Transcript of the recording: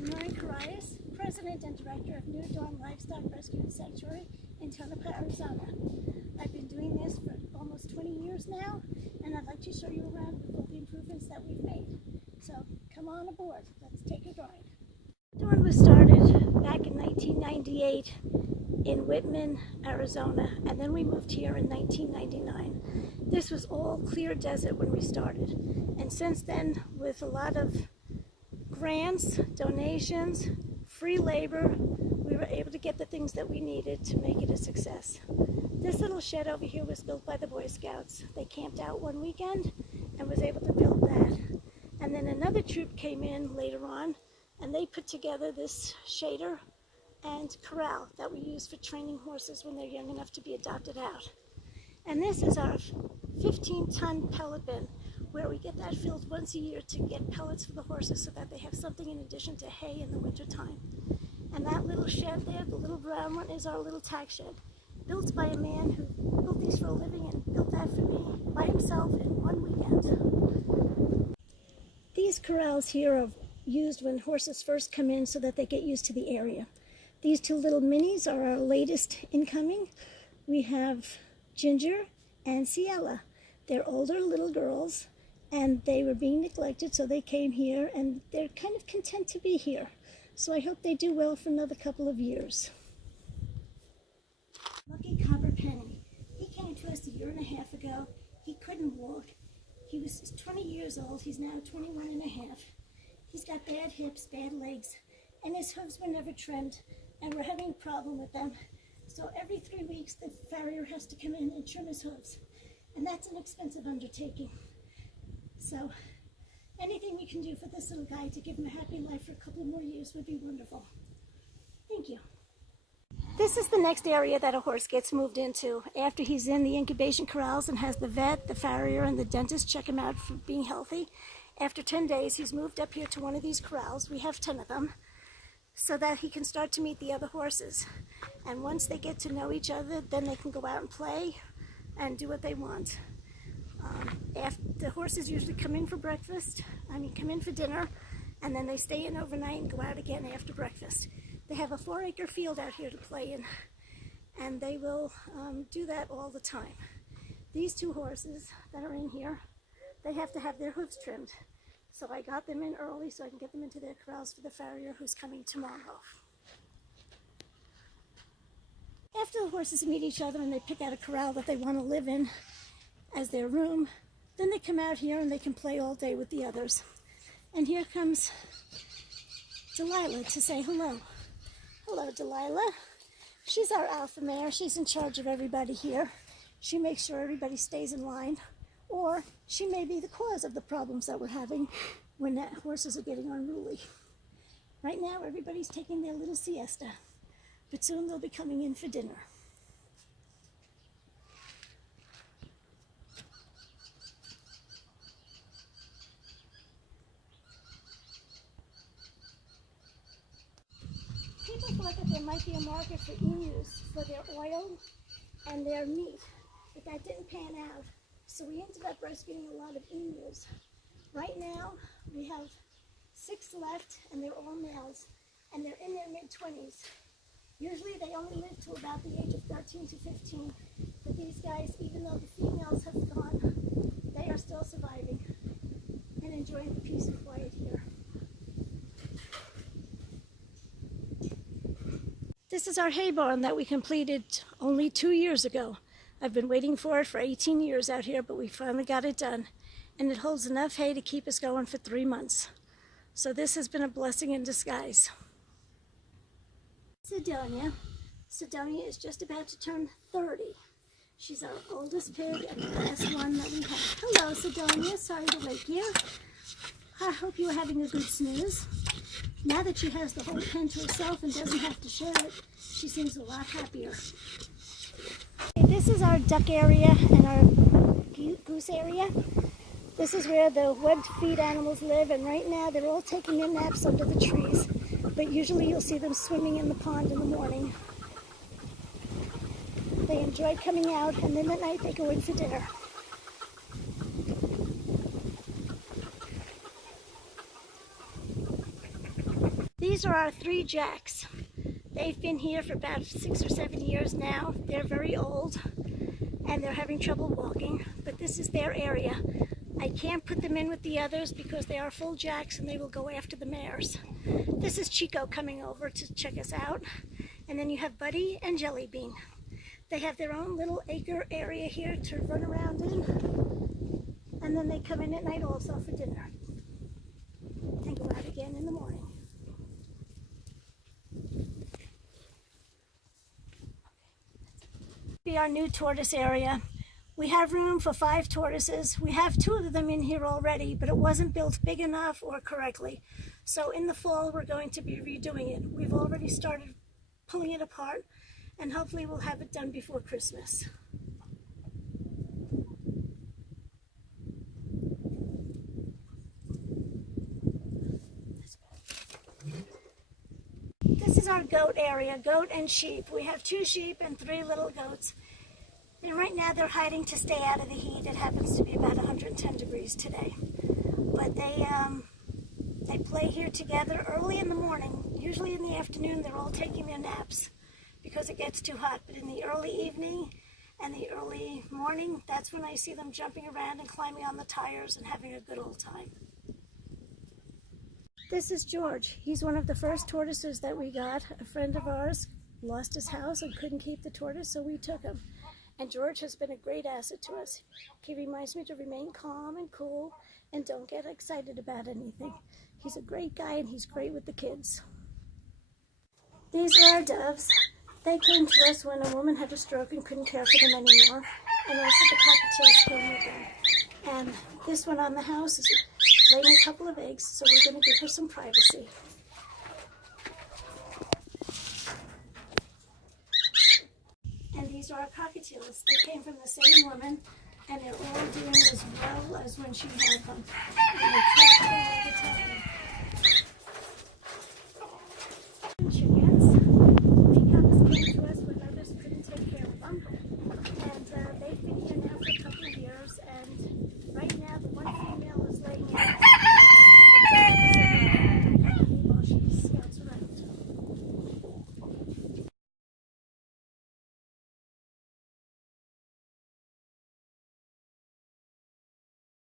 I'm Mary Carias, President and Director of New Dawn Livestock Rescue and Sanctuary in Tonopah, Arizona. I've been doing this for almost 20 years now, and I'd like to show you around with all the improvements that we've made. So come on aboard, let's take a ride. Dawn was started back in 1998 in Whitman, Arizona, and then we moved here in 1999. This was all clear desert when we started, and since then, with a lot of grants, donations, free labor, we were able to get the things that we needed to make it a success. This little shed over here was built by the Boy Scouts. They camped out one weekend and was able to build that. And then another troop came in later on, and they put together this shader and corral that we use for training horses when they're young enough to be adopted out. And this is our 15-ton pellet bin, where we get that filled once a year to get pellets for the horses so that they have something in addition to hay in the wintertime. And that little shed there, the little brown one, is our little tack shed, built by a man who built these for a living and built that for me by himself in one weekend. These corrals here are used when horses first come in so that they get used to the area. These two little minis are our latest incoming. We have Ginger and Ciela. They're older little girls, and they were being neglected, so they came here, and they're kind of content to be here. So I hope they do well for another couple of years. Lucky Copper Penny. He came to us a year and a half ago. He couldn't walk. He was 20 years old. He's now 21 and a half. He's got bad hips, bad legs, and his hooves were never trimmed, and we're having a problem with them. So every 3 weeks, the farrier has to come in and trim his hooves, and that's an expensive undertaking. So anything we can do for this little guy to give him a happy life for a couple more years would be wonderful. Thank you. This is the next area that a horse gets moved into after he's in the incubation corrals and has the vet, the farrier, and the dentist check him out for being healthy. After 10 days, he's moved up here to one of these corrals. We have 10 of them, so that he can start to meet the other horses. And once they get to know each other, then they can go out and play and do what they want. The horses usually come in for dinner, and then they stay in overnight and go out again after breakfast. They have a 4-acre field out here to play in, and they will do that all the time. These two horses that are in here, they have to have their hooves trimmed. So I got them in early so I can get them into their corrals for the farrier who's coming tomorrow. After the horses meet each other and they pick out a corral that they want to live in as their room, then they come out here and they can play all day with the others. And here comes Delilah to say hello. Hello, Delilah. She's our alpha mare. She's in charge of everybody here. She makes sure everybody stays in line. Or she may be the cause of the problems that we're having when horses are getting unruly. Right now, everybody's taking their little siesta, but soon they'll be coming in for dinner. People thought that there might be a market for emus for their oil and their meat, but that didn't pan out. So we ended up rescuing a lot of emus. Right now, we have 6 left, and they're all males, and they're in their mid-20s. Usually they only live to about the age of 13 to 15, but these guys, even though the females have gone, they are still surviving and enjoying the peace and quiet here. This is our hay barn that we completed only 2 years ago. I've been waiting for it for 18 years out here, but we finally got it done. And it holds enough hay to keep us going for 3 months. So this has been a blessing in disguise. Sidonia. Sidonia is just about to turn 30. She's our oldest pig and the last one that we have. Hello, Sidonia. Sorry to wake you. I hope you are having a good snooze. Now that she has the whole pen to herself and doesn't have to share it, she seems a lot happier. This is our duck area and our goose area. This is where the webbed feed animals live, and right now they're all taking their naps under the trees, but usually you'll see them swimming in the pond in the morning. They enjoy coming out, and then at night they go in for dinner. These are our 3 jacks. They've been here for about 6 or 7 years now. They're very old and they're having trouble walking, but this is their area. I can't put them in with the others because they are full jacks and they will go after the mares. This is Chico coming over to check us out. And then you have Buddy and Jelly Bean. They have their own little acre area here to run around in. And then they come in at night also for dinner. And go out again in the morning. Be our new tortoise area. We have room for 5 tortoises. We have 2 of them in here already, but it wasn't built big enough or correctly. So in the fall, we're going to be redoing it. We've already started pulling it apart, and hopefully we'll have it done before Christmas. This is our goat area, goat and sheep. We have 2 sheep and 3 little goats. And right now they're hiding to stay out of the heat. It happens to be about 110 degrees today. But they play here together early in the morning. Usually in the afternoon they're all taking their naps because it gets too hot. But in the early evening and the early morning, that's when I see them jumping around and climbing on the tires and having a good old time. This is George. He's one of the first tortoises that we got. A friend of ours lost his house and couldn't keep the tortoise, so we took him. And George has been a great asset to us. He reminds me to remain calm and cool and don't get excited about anything. He's a great guy and he's great with the kids. These are our doves. They came to us when a woman had a stroke and couldn't care for them anymore. And also the cockatiels came with them. And this one on the house is laying a couple of eggs, so we're going to give her some privacy. And these are our cockatiels. They came from the same woman, and they're all doing as well as when she had them. And they care for them all the time. Chickens.